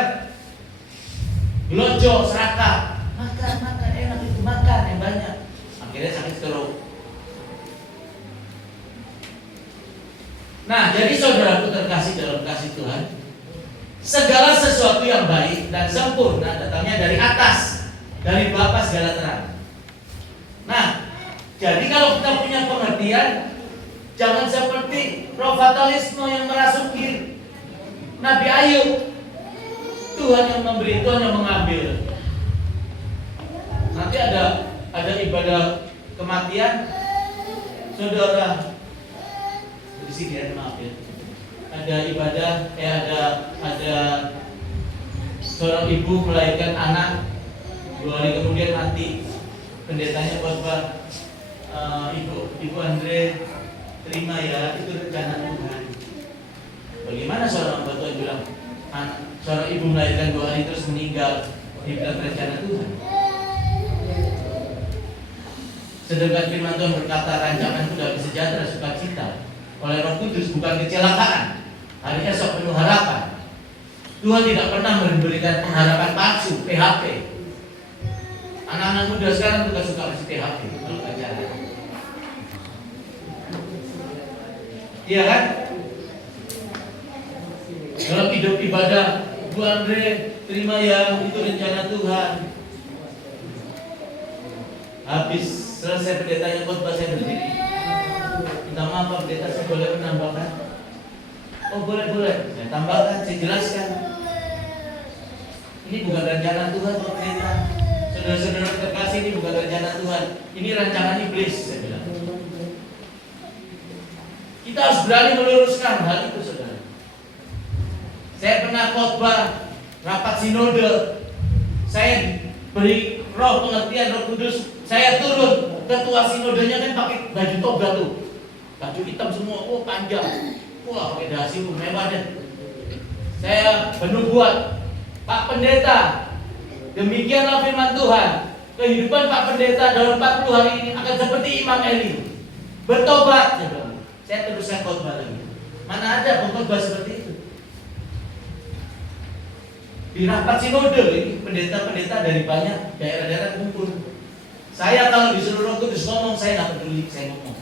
Belonjo, serakah, makan enak itu makan. stroke. Nah, jadi saudaraku terkasih dalam kasih Tuhan, segala sesuatu yang baik dan sempurna datangnya dari atas, dari Bapa segala terang. Nah, jadi kalau kita punya pengertian, jangan seperti roh fatalisme yang merasuki Nabi Ayub. Tuhan yang memberi, Tuhan yang mengambil. Nanti ada ibadah kematian, saudara. Di sini ya, maaf ya. Ada ibadah, ada seorang ibu melahirkan anak, 2 hari kemudian mati. Pendetanya khotbah, ibu Andre, terima ya, itu rencana Tuhan. Bagaimana seorang hamba Tuhan bilang, seorang ibu melahirkan 2 hari terus meninggal, dibilang rencana Tuhan. Sedangkan firman Tuhan berkata, rancangan itu damai sejahtera, sukacita oleh Roh Kudus, bukan kecelakaan. Harinya sok penuh harapan. Tuhan tidak pernah memberikan pengharapan palsu, PHP. Anak-anak muda sekarang juga suka kasih PHP kalau ajaran. Iya kan? Dalam hidup ibadah, Bu Andre, terima ya, itu rencana Tuhan. Habis selesai pendetanya khotbah, saya berdiri. Minta maaf Pak Pendeta, saya boleh menambahkan? Oh boleh. Saya tambahkan, saya jelaskan. Ini bukan rencana Tuhan Pak Pendeta. Saudara-saudara terkasih, ini bukan rencana Tuhan. Ini rancangan iblis, saya bilang. Kita harus berani meluruskan hal itu, saudara. Saya pernah khotbah rapat sinode. Saya beri roh pengertian Roh Kudus. Saya turun, ketua sinodenya kan pakai baju toga tuh. Baju hitam semua, panjang. Wah, pakai dasi mewah deh. Saya bernubuat, Pak Pendeta, demikianlah firman Tuhan. Kehidupan Pak Pendeta dalam 40 hari ini akan seperti Imam Eli. Bertobat, saya teruskan khotbah lagi. Mana ada pengkhotbah seperti itu? Di rapat sinode ini pendeta-pendeta dari banyak daerah-daerah kumpul. Saya kalau disuruh Roh Kudus ngomong, saya nggak peduli, saya ngomong.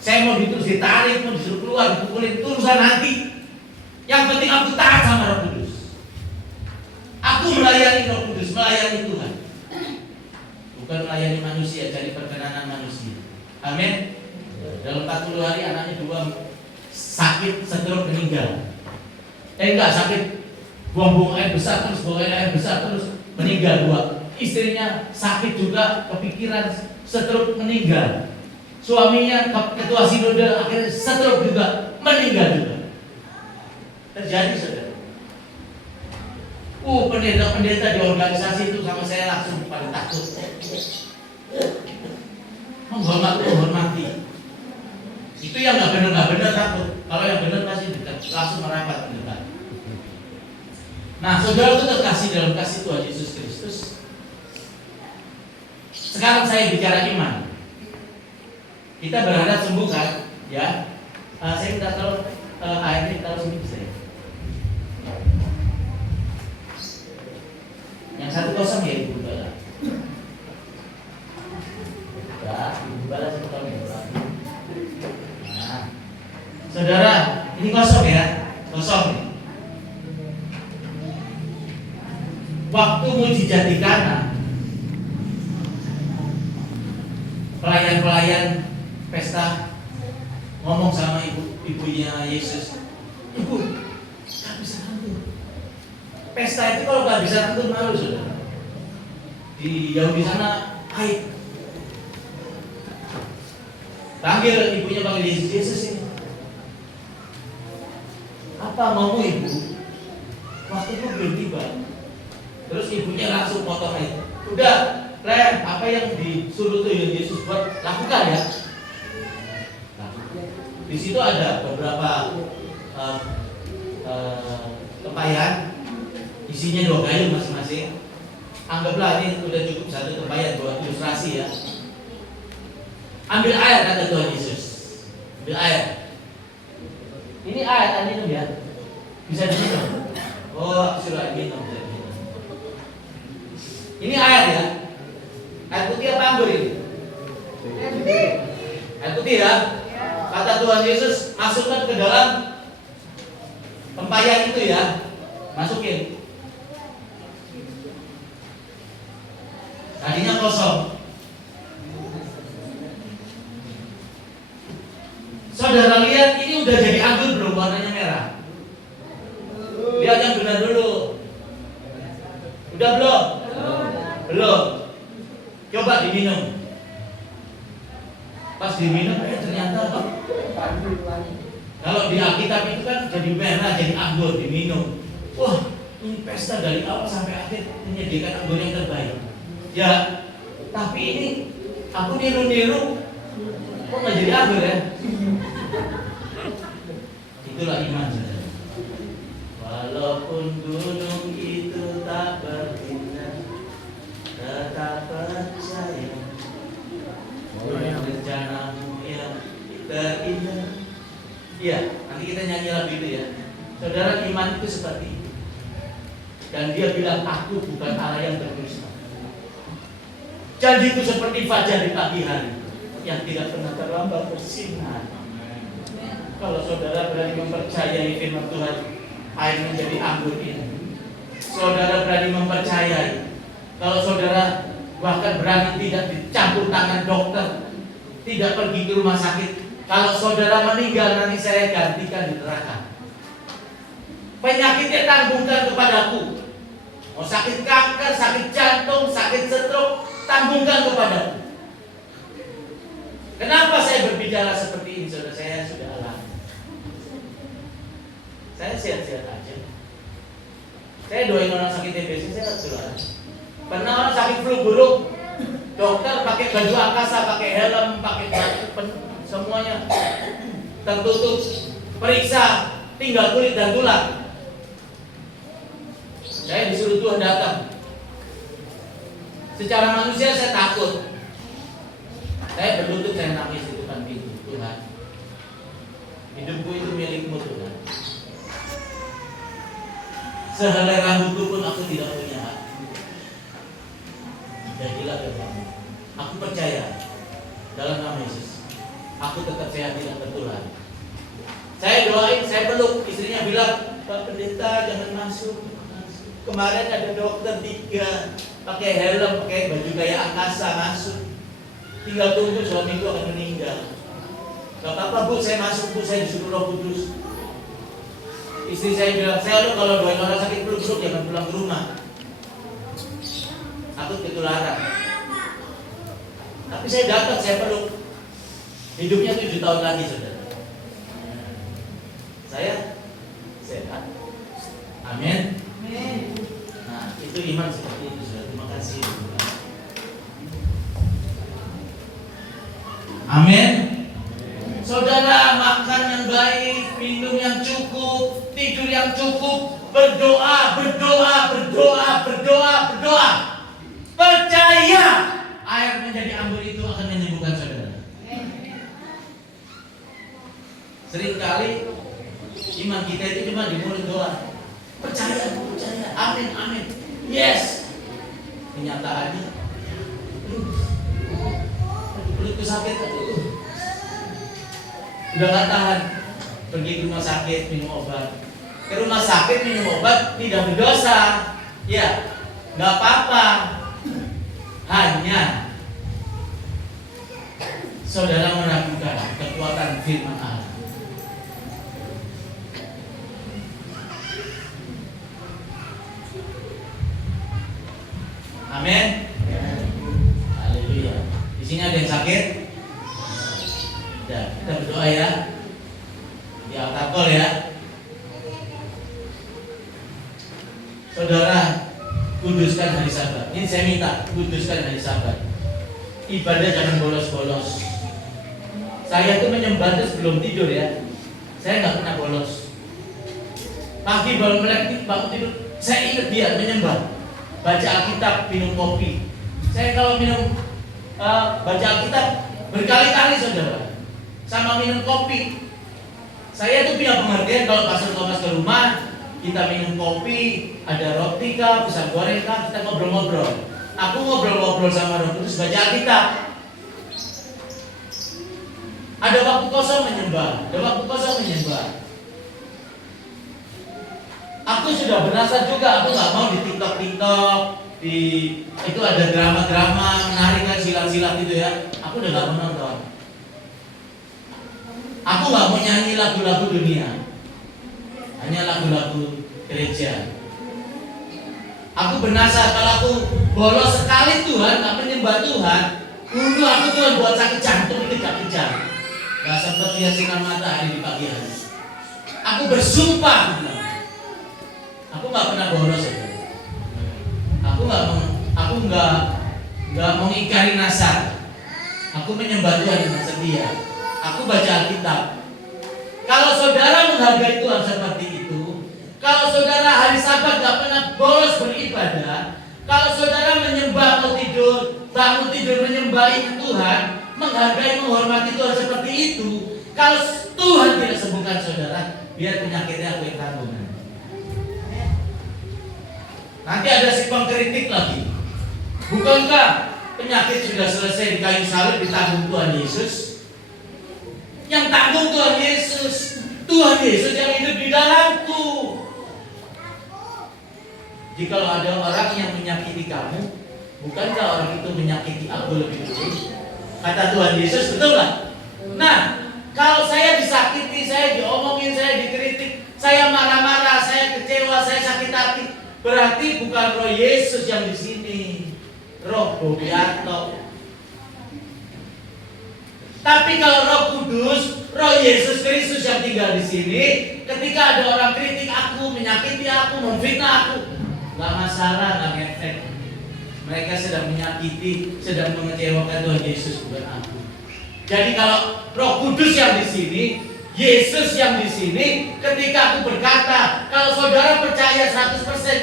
Saya mau ditarik, mau disuruh keluar, dipukulin, itu urusan nanti. Yang penting aku taat sama Roh Kudus. Aku melayani Roh Kudus, melayani Tuhan. Bukan melayani manusia, cari perkenanan manusia. Amin. Dalam 40 hari anaknya 2 sakit, stroke, meninggal. Enggak sakit, buang-buang air besar terus, buang air besar terus, meninggal 2. Istrinya sakit juga, kepikiran, stroke, meninggal. Suaminya ketua sinode akhirnya stroke juga, meninggal juga. Terjadi, saudara. Pendeta-pendeta di organisasi itu sama saya langsung pada takut. Menghormati. Itu yang nggak benar takut. Kalau yang benar pasti dekat, langsung merapat mendekat. Nah, saudara itu terkasih dalam kasih Tuhan Yesus Kristus. Sekarang saya bicara iman. Kita berharap sembuh kan? Ya. Saya minta tolong airnya taruh sini bisa ya. Yang 1-0 ya Ibu Bala. Ya, Ibu Bala 1-0 ya. Nah, saudara, ini kosong ya, kosong nih. Waktu mujizat di Kana, pelayan-pelayan pesta ngomong sama ibunya Yesus, Ibu, nggak bisa nantun. Pesta itu kalau nggak bisa nantun malu, saudara. Di Yahudi sana haid. Panggil ibunya, panggil Yesus ini. Apa maumu Ibu? Waktu itu belum tiba. Terus ibunya langsung potong haid. Udah, Ren, apa yang disuruh tuh yang Yesus buat, lakukan ya. Di situ ada beberapa tempayan, isinya 2 kayu masing-masing. Anggaplah ini udah cukup 1 tempayan buat ilustrasi ya. Ambil air, kata Tuhan Yesus. Ambil air. Ini air, tadi minum ya. Bisa diminum. Oh, sudah minum. Ini air ya. Air putih apa anggur ini? Ngerti ya? Kata Tuhan Yesus, masukkan ke dalam tempayan itu ya. Masukin. Tadinya kosong. Saudara lihat, ini udah jadi anggur belum warnanya merah? Lihat yang benar dulu. Udah belum? Belum. Coba diminum. Pas diminum, ternyata kalau di Alkitab itu kan jadi merah, jadi anggur diminum. Wah, ini pesta dari awal sampai akhir menyediakan anggur yang terbaik. Ya, tapi ini aku niru-niru, kok nggak jadi anggur ya? Itulah iman, saudara. Walaupun gunung itu tak berpindah, tetap percaya. Rencanamu yang terindah. Iya, nanti kita nyanyi lagu itu ya. Saudara, iman itu seperti itu. Dan dia bilang, aku bukan Allah yang berdusta. Janjiku seperti fajar di pagi hari yang tidak pernah terlambat bersinar. Kalau saudara berani mempercayai firman Tuhan, air menjadi anggur ini. Saudara berani mempercayai. Kalau saudara bahkan berani tidak dicampur tangan dokter, tidak pergi ke rumah sakit. Kalau saudara meninggal, nanti saya gantikan di neraka. Penyakitnya tanggungkan kepadaku. Mau sakit kanker, sakit jantung, sakit stroke, tanggungkan kepadaku. Kenapa saya berbicara seperti ini, saudara? Saya sudah alami. Saya sehat-sehat aja. Saya doain orang sakit TBC, saya nggak keluar. Pernah orang sakit flu burung, dokter pakai baju angkasa, pakai helm, pakai semuanya tertutup, periksa, tinggal kulit dan tulang. Saya disuruh Tuhan datang. Secara manusia saya takut. Saya berlutut, saya nangis di depan pintu. Tuhan, hidupku itu milikmu Tuhan. Sehelai rambutku pun aku tidak punya hak. Jadilah firman-Mu. Aku percaya dalam nama Yesus, aku tetap sehat, tidak tertular. Saya doain, saya peluk. Istrinya bilang, Pak Pendeta jangan masuk. Kemarin ada dokter 3 pakai helm, pakai baju kayak angkasa masuk. Tinggal tunggu suamiku akan meninggal. Gak apa-apa Bu, saya masuk Bu, saya disuruh Roh Kudus. Istri saya bilang, saya kalau doain orang sakit peluk-peluk jangan pulang ke rumah. Aku ketularan. Tapi saya datang, saya peluk. Hidupnya 7 tahun lagi, saudara. Saya sehat. Amin. Nah, itu iman seperti itu, saudara. Terima kasih. Amin. Saudara, makan yang baik, minum yang cukup, tidur yang cukup, berdoa, berdoa, berdoa, berdoa, berdoa. Percaya air menjadi anggur itu akan menyembuhkan saudara. Seringkali iman kita itu cuma di mulut doang. Percaya, percaya, amin, amin, yes. Kenyataannya, perutku sakit, udah gak tahan, pergi ke rumah sakit minum obat. Ke rumah sakit minum obat tidak berdosa, ya, nggak apa-apa. Hanya saudara meragukan kekuatan firman Allah. Amin. Haleluya. Di sini ada yang sakit? Ya, kita berdoa ya. Di altar call ya. Saudara, kuduskan hari Sabat. Ini saya minta, kuduskan hari Sabat. Ibadah jangan bolos-bolos. Saya tuh menyembah tuh sebelum tidur ya. Saya nggak pernah bolos. Pagi baru melek bangun tidur, saya ingat dia menyembah. Baca Alkitab, minum kopi. Saya kalau minum baca Alkitab berkali-kali saudara. Sama minum kopi. Saya tuh punya pengertian kalau Pastor Thomas ke rumah, kita minum kopi, ada roti kah, pisang goreng kah, kita ngobrol-ngobrol. Aku ngobrol-ngobrol sama Roh Kudus, baca Alkitab. Ada waktu kosong menyembah, ada waktu kosong menyembah. Aku sudah berasa juga, aku nggak mau di TikTok, itu ada drama-drama menarik kan, silat-silat gitu ya. Aku udah nggak mau nonton. Aku nggak mau nyanyi lagu-lagu dunia, hanya lagu-lagu gereja. Aku bernasar kalau aku bolos sekali Tuhan, nggak menyembah Tuhan. Dulu aku Tuhan buat sakit jantung ini gak kejam, nggak sempat lihat sinar matahari di pagi hari. Aku bersumpah, aku nggak pernah bolos ya. Aku nggak mengingkari nasar. Aku menyembah Tuhan dengan setia. Aku baca Alkitab. Kalau saudara menghargai Tuhan seperti itu, kalau saudara hari Sabat nggak pernah bolos beribadah, kalau saudara menyembah mau tidur, bangun tidur menyembah Tuhan, menghargai menghormati Tuhan seperti itu, kalau Tuhan tidak sembuhkan saudara, biar penyakitnya aku yang tanggung. Nanti ada si pengkritik lagi. Bukankah penyakit sudah selesai di kayu salib ditanggung Tuhan Yesus? Yang tanggung Tuhan Yesus. Tuhan Yesus yang hidup di dalamku. Jika ada orang yang menyakiti kamu, bukankah orang itu menyakiti aku lebih dulu? Kata Tuhan Yesus, betul nggak? Nah, kalau saya disakiti, saya diomongin, saya dikritik, saya marah-marah, saya kecewa, saya sakit hati, berarti bukan roh Yesus yang di sini, roh Bobiato. Tapi kalau Roh Kudus, roh Yesus Kristus yang tinggal di sini, ketika ada orang kritik aku, menyakiti aku, memfitnah aku, nggak masalah, nggak ngefek. Mereka sedang menyakiti, sedang mengecewakan Tuhan Yesus, bukan aku. Jadi kalau Roh Kudus yang di sini, Yesus yang di sini, ketika aku berkata, kalau saudara percaya 100%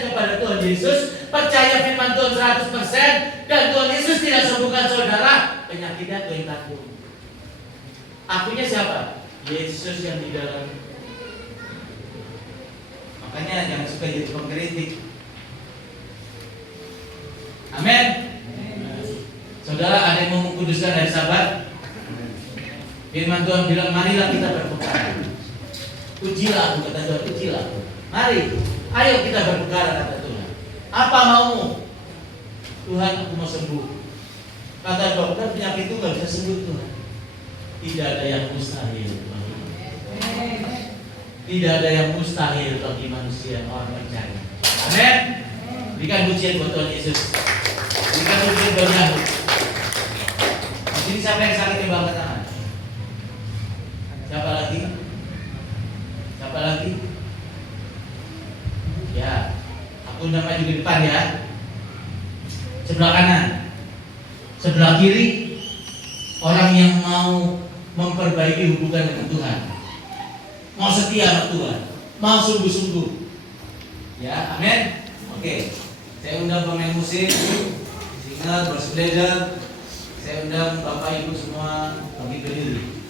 kepada Tuhan Yesus, percaya firman Tuhan 100%, dan Tuhan Yesus tidak sembuhkan saudara, penyakitnya Tuhan takut. Akunya siapa? Yesus yang di dalam. Makanya jangan suka jadi pengkritik. Amin. Saudara, ada yang mau mengkuduskan hari Sabat? Firman Tuhan bilang, marilah kita berpekara. Ujilah aku, kata Tuhan, ujilah aku. Mari, ayo kita berpekara, kata Tuhan. Apa maumu? Tuhan, aku mau sembuh. Kata dokter, penyakit itu gak bisa sembuh Tuhan. Tidak ada yang mustahil bagi manusia. Tidak ada yang mustahil bagi manusia orang percaya. Amin. Berikan pujian buat Tuhan Yesus. Berikan pujian buat Yahweh. Di sini siapa yang sakit yang bangkat tangan? Siapa lagi? Siapa lagi? Ya, aku undang maju ke depan ya. Sebelah kanan, sebelah kiri, orang yang mau memperbaiki hubungan dengan Tuhan, mau setia sama Tuhan, mau sungguh-sungguh. Ya, amin. Oke, saya undang pemain musik, singer, bass player. Saya undang Bapak Ibu semua bagi berdiri.